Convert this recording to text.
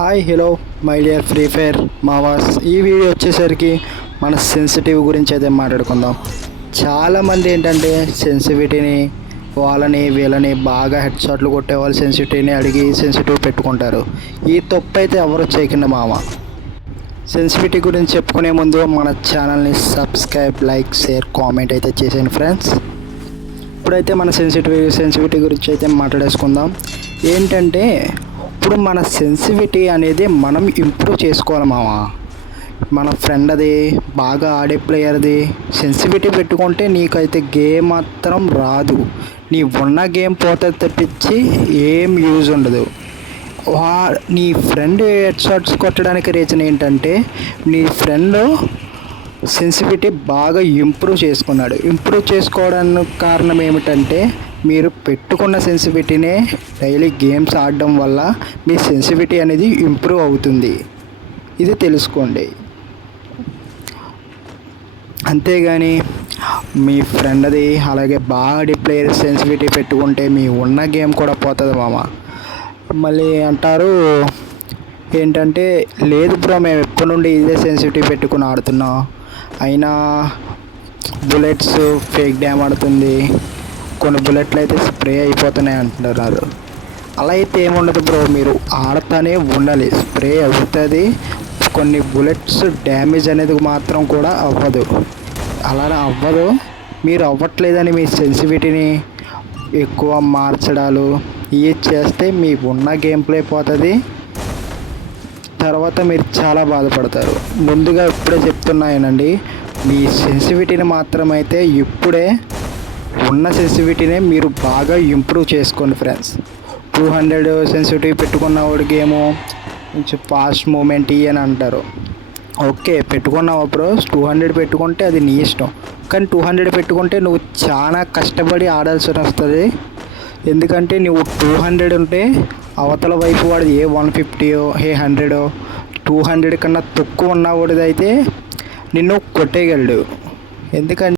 Hi hello my dear Free Fire మావాస్. ఈ video వచ్చేసరికి మన సెన్సిటివ్ గురించి అయితే మాట్లాడుకుందాం. చాలామంది ఏంటంటే సెన్సిటివిటీని వాళ్ళని వీళ్ళని బాగా హెడ్ షాట్లు కొట్టే వాళ్ళు సెన్సిటివిటీని అడిగి సెన్సిటివ్ పెట్టుకుంటారు. ఈ తప్పు అయితే ఎవరు చేయకుండా మామ. సెన్సిటివిటీ గురించి చెప్పుకునే ముందు మన ఛానల్ని సబ్స్క్రైబ్, లైక్, షేర్, కామెంట్ అయితే చేసేయండి ఫ్రెండ్స్. ఇప్పుడైతే మన సెన్సిటివిటీ గురించి అయితే మాట్లాడేసుకుందాం. ఏంటంటే ఇప్పుడు మన సెన్సిటివిటీ అనేది మనం ఇంప్రూవ్ చేసుకోవాలి మామ. మన ఫ్రెండ్ అది బాగా ఆడే ప్లేయర్ది సెన్సిటివిటీ పెట్టుకుంటే నీకైతే గేమ్ మాత్రం రాదు. నీ ఉన్న గేమ్ పోతే తప్పించి ఏం యూజ్ ఉండదు. నీ ఫ్రెండ్ హెడ్ షాట్స్ కొట్టడానికి రీజన్ ఏంటంటే నీ ఫ్రెండ్ సెన్సిటివిటీ బాగా ఇంప్రూవ్ చేసుకున్నాడు. ఇంప్రూవ్ చేసుకోవడానికి కారణం ఏమిటంటే మీరు పెట్టుకున్న సెన్సిటివిటీనే డైలీ గేమ్స్ ఆడడం వల్ల మీ సెన్సిటివిటీ అనేది ఇంప్రూవ్ అవుతుంది. ఇది తెలుసుకోండి. అంతేగాని మీ ఫ్రెండ్ అది అలాగే బాగా ప్లేయర్ సెన్సిటివిటీ పెట్టుకుంటే మీ ఉన్న గేమ్ కూడా పోతుంది మామ. మళ్ళీ అంటారు ఏంటంటే లేదు బ్రో, మేము ఎప్పటి నుండి ఇదే సెన్సిటివిటీ పెట్టుకుని ఆడుతున్నాం, అయినా బుల్లెట్స్ ఫేక్ డ్యామ్ ఆడుతుంది, కొన్ని బుల్లెట్లు అయితే స్ప్రే అయిపోతున్నాయి అంటున్నారు. అలా అయితే ఏముండదు బ్రో, మీరు ఆడుతూనే ఉండాలి. స్ప్రే అవుతుంది, కొన్ని బుల్లెట్స్ డ్యామేజ్ అనేది మాత్రం కూడా అవ్వదు. అలానే అవ్వదు. మీరు అవ్వట్లేదని మీ సెన్సిటివిటీని ఎక్కువ మార్చడాలు ఇవి చేస్తే మీ ఉన్న గేమ్ ప్లే పోతుంది. తర్వాత మీరు చాలా బాధపడతారు. ముందుగా ఇప్పుడే చెప్తున్నానండి, మీ సెన్సిటివిటీని మాత్రమైతే ఇప్పుడే ఉన్న సెన్సిటివిటీనే మీరు బాగా ఇంప్రూవ్ చేసుకోండి ఫ్రెండ్స్. 200 సెన్సిటివిటీ పెట్టుకున్న వాడి గేము కొంచెం ఫాస్ట్ మూమెంట్ అని అంటారు. ఓకే, పెట్టుకున్నావు బ్రో, 200 పెట్టుకుంటే అది నీ ఇష్టం. కానీ 200 పెట్టుకుంటే నువ్వు చాలా కష్టపడి ఆడాల్సి వస్తుంది. ఎందుకంటే నువ్వు 200 ఉంటే అవతల వైపు వాడిది ఏ 150 ఏ 100 200 కన్నా తక్కువ ఉన్నవాడిది అయితే నిన్ను కొట్టేయగలడు. ఎందుకంటే